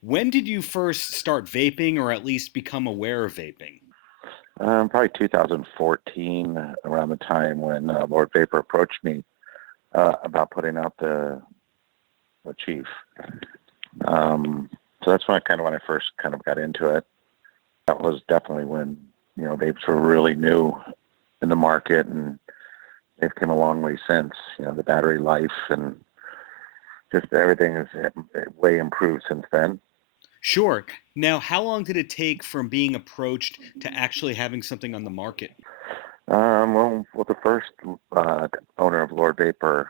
When did you first start vaping or at least become aware of vaping? Probably 2014, around the time when Lord Vaper approached me about putting out the Chief. So that's when I first kind of got into it. That was definitely when vapes were really new in the market, and they've come a long way since. The battery life and just everything is way improved since then. Sure. Now, how long did it take from being approached to actually having something on the market? Well, the first owner of Lord Vaper,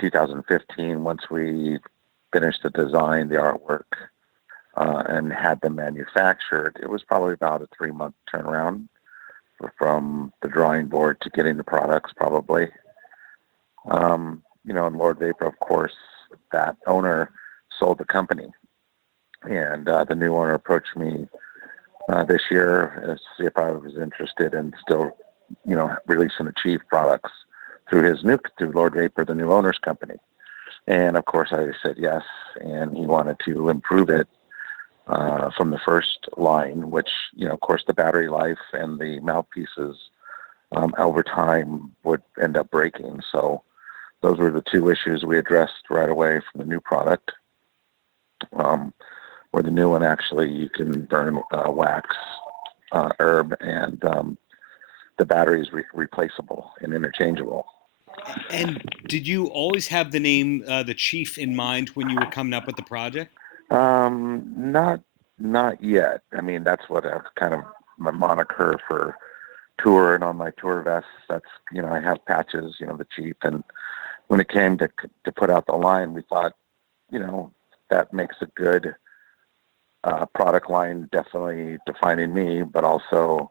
2015, once we finished the design, the artwork, and had them manufactured, it was probably about a 3-month turnaround from the drawing board to getting the products, probably. And Lord Vaper, of course, that owner sold the company, and the new owner approached me this year to see if I was interested in still, releasing the Chief products through Lord Vaper, the new owner's company. And of course, I said yes, and he wanted to improve it from the first line, which, of course, the battery life and the mouthpieces over time would end up breaking. So those were the two issues we addressed right away from the new product. Where the new one, actually, you can burn wax, herb, and the battery is replaceable and interchangeable. And did you always have the name the Chief in mind when you were coming up with the project? Not yet. I mean, that's what kind of my moniker for tour, and on my tour vests, that's, I have patches, the Chief. And when it came to put out the line, we thought, that makes a good product line, definitely defining me, but also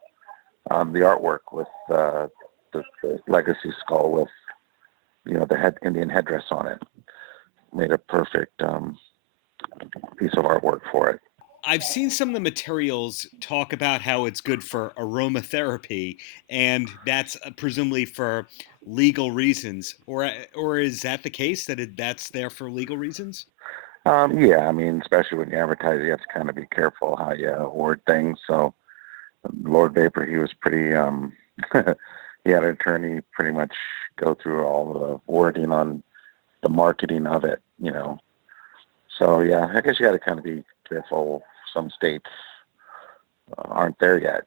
the artwork with the legacy skull with, the Indian headdress on it made a perfect piece of artwork for it. I've seen some of the materials talk about how it's good for aromatherapy, and that's presumably for legal reasons. Or is that the case that that's there for legal reasons? Yeah, I mean, especially when you advertise, you have to kind of be careful how you word things. So Lord Vaper, he was pretty, he had an attorney pretty much go through all the wording on the marketing of it. So yeah, I guess you got to kind of be careful. Some states aren't there yet.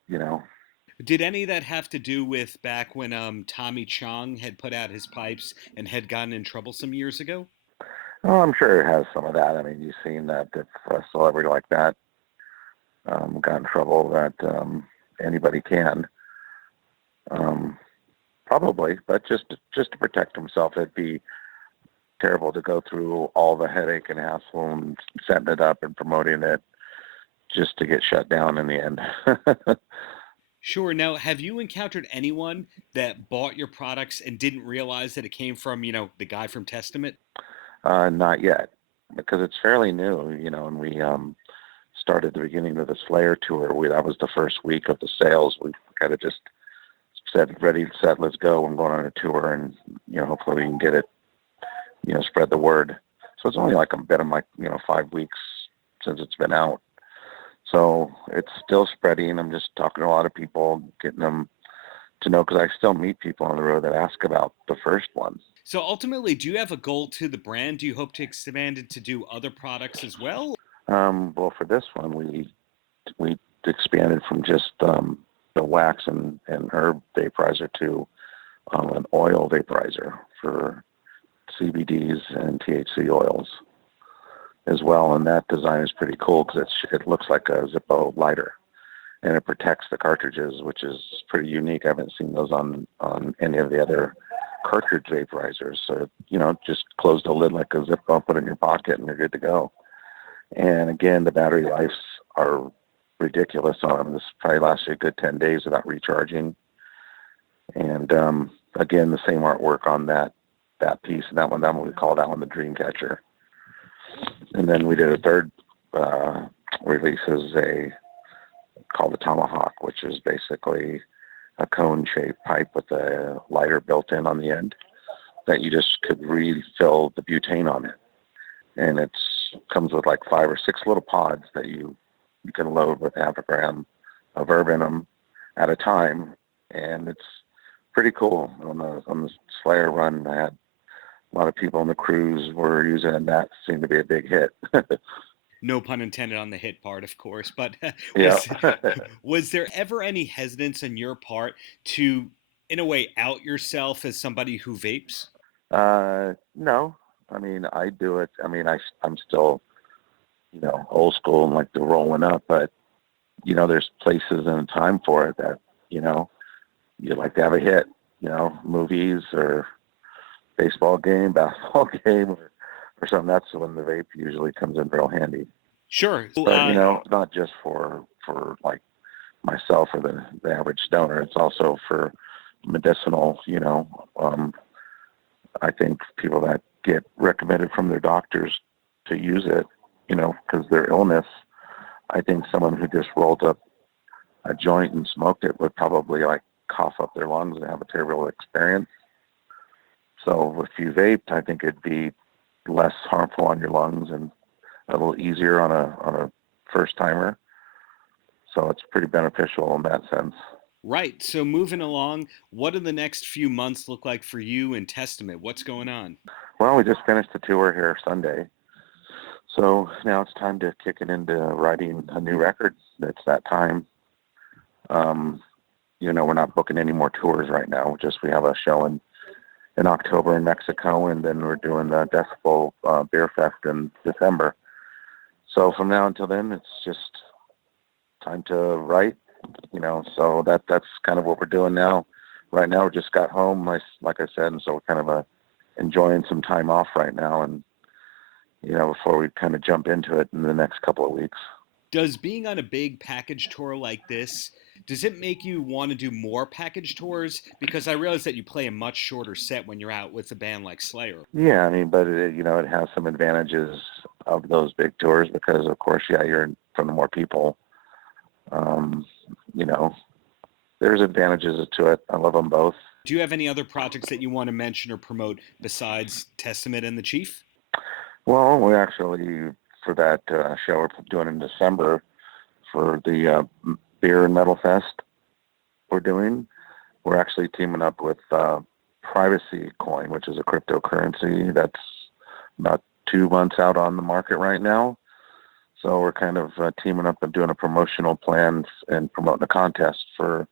Did any of that have to do with back when Tommy Chong had put out his pipes and had gotten in trouble some years ago? Oh, I'm sure it has some of that. I mean, you've seen that if a celebrity like that got in trouble, that anybody can. Um, Probably, but just to protect himself, it'd be terrible to go through all the headache and hassle and setting it up and promoting it just to get shut down in the end. Sure. Now, have you encountered anyone that bought your products and didn't realize that it came from, the guy from Testament? Not yet, because it's fairly new, and we started the beginning of the Slayer tour. That was the first week of the sales. We kind of just said, ready, set, let's go. I'm going on a tour, and, hopefully we can get it, spread the word. So it's only like a bit of 5 weeks since it's been out. So it's still spreading. I'm just talking to a lot of people, getting them to know, because I still meet people on the road that ask about the first one. So ultimately, do you have a goal to the brand? Do you hope to expand it to do other products as well? Well, for this one, we expanded from just the wax and herb vaporizer to an oil vaporizer for CBDs and THC oils as well. And that design is pretty cool because it looks like a Zippo lighter, and it protects the cartridges, which is pretty unique. I haven't seen those on any of the other cartridge vaporizers. So, just close the lid like a Zippo, put it in your pocket, and you're good to go. And again, the battery lives are ridiculous on them. This probably lasts you a good 10 days without recharging. And again, the same artwork on that piece. And that one we call that one the Dream Catcher. And then we did a third release as called the Tomahawk, which is basically a cone-shaped pipe with a lighter built in on the end that you just could refill the butane on it. And it's comes with like 5 or 6 little pods that you can load with half a gram of herb in them at a time, and it's pretty cool. On the Slayer run, I had a lot of people on the cruise were using it, and that seemed to be a big hit. No pun intended on the hit part, of course. But Yeah. was there ever any hesitance on your part to, in a way, out yourself as somebody who vapes? No, I mean, I do it. I mean, I'm still, old school and like the rolling up, but there's places and a time for it that, you like to have a hit, movies or baseball game, basketball game, or something. That's when the vape usually comes in real handy. Sure. But not just for like myself or the average stoner. It's also for medicinal. I think people that get recommended from their doctors to use it, because their illness. I think someone who just rolled up a joint and smoked it would probably like cough up their lungs and have a terrible experience. So if you vaped, I think it'd be less harmful on your lungs and a little easier on a first timer. So it's pretty beneficial in that sense. Right. So moving along, what do the next few months look like for you and Testament? What's going on? Well, we just finished the tour here Sunday. So now it's time to kick it into writing a new record. It's that time. We're not booking any more tours right now. We have a show in October in Mexico, and then we're doing the Decibel Beer Fest in December. So from now until then, it's just time to write, so that's kind of what we're doing now. Right now, we just got home, like I said, and so we're kind of enjoying some time off right now, and, before we kind of jump into it in the next couple of weeks. Does being on a big package tour like this, does it make you want to do more package tours? Because I realize that you play a much shorter set when you're out with a band like Slayer. Yeah, I mean, but it has some advantages of those big tours because, of course, you're in front of more people. There's advantages to it. I love them both. Do you have any other projects that you want to mention or promote besides Testament and the Chief? Well, we actually, for that show we're doing in December for the Beer and Metal Fest we're actually teaming up with Privacy Coin, which is a cryptocurrency that's about 2 months out on the market right now. So we're kind of teaming up and doing a promotional plan and promoting a contest to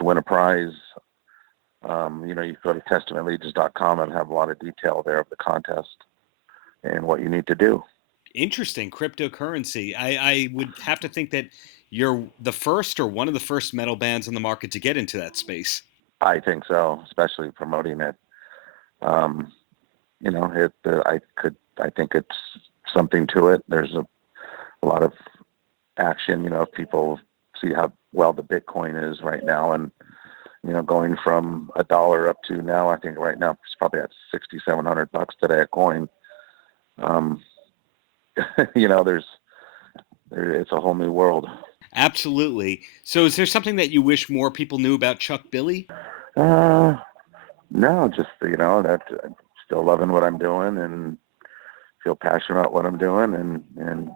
win a prize. You go to testamentlegions.com and have a lot of detail there of the contest and what you need to do. Interesting. Cryptocurrency. I would have to think that you're the first or one of the first metal bands on the market to get into that space. I think so, especially promoting it. I think it's something to it. There's a lot of action, if people see how well the Bitcoin is right now, and going from $1 up to now, I think right now it's probably at $6,700 today a coin. It's a whole new world. Absolutely. So is there something that you wish more people knew about Chuck Billy? No, just, that I'm still loving what I'm doing and feel passionate about what I'm doing and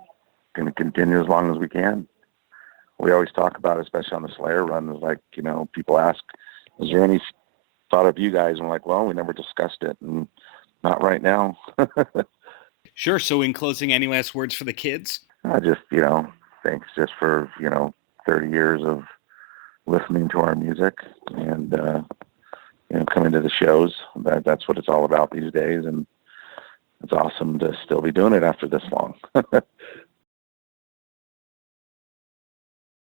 going to continue as long as we can. We always talk about, especially on the Slayer run, is like, people ask, is there any thought of you guys? And we're like, well, we never discussed it, and not right now. Sure. So in closing, any last words for the kids? I just, thanks just for, 30 years of listening to our music and, coming to the shows. That's what it's all about these days. And it's awesome to still be doing it after this long.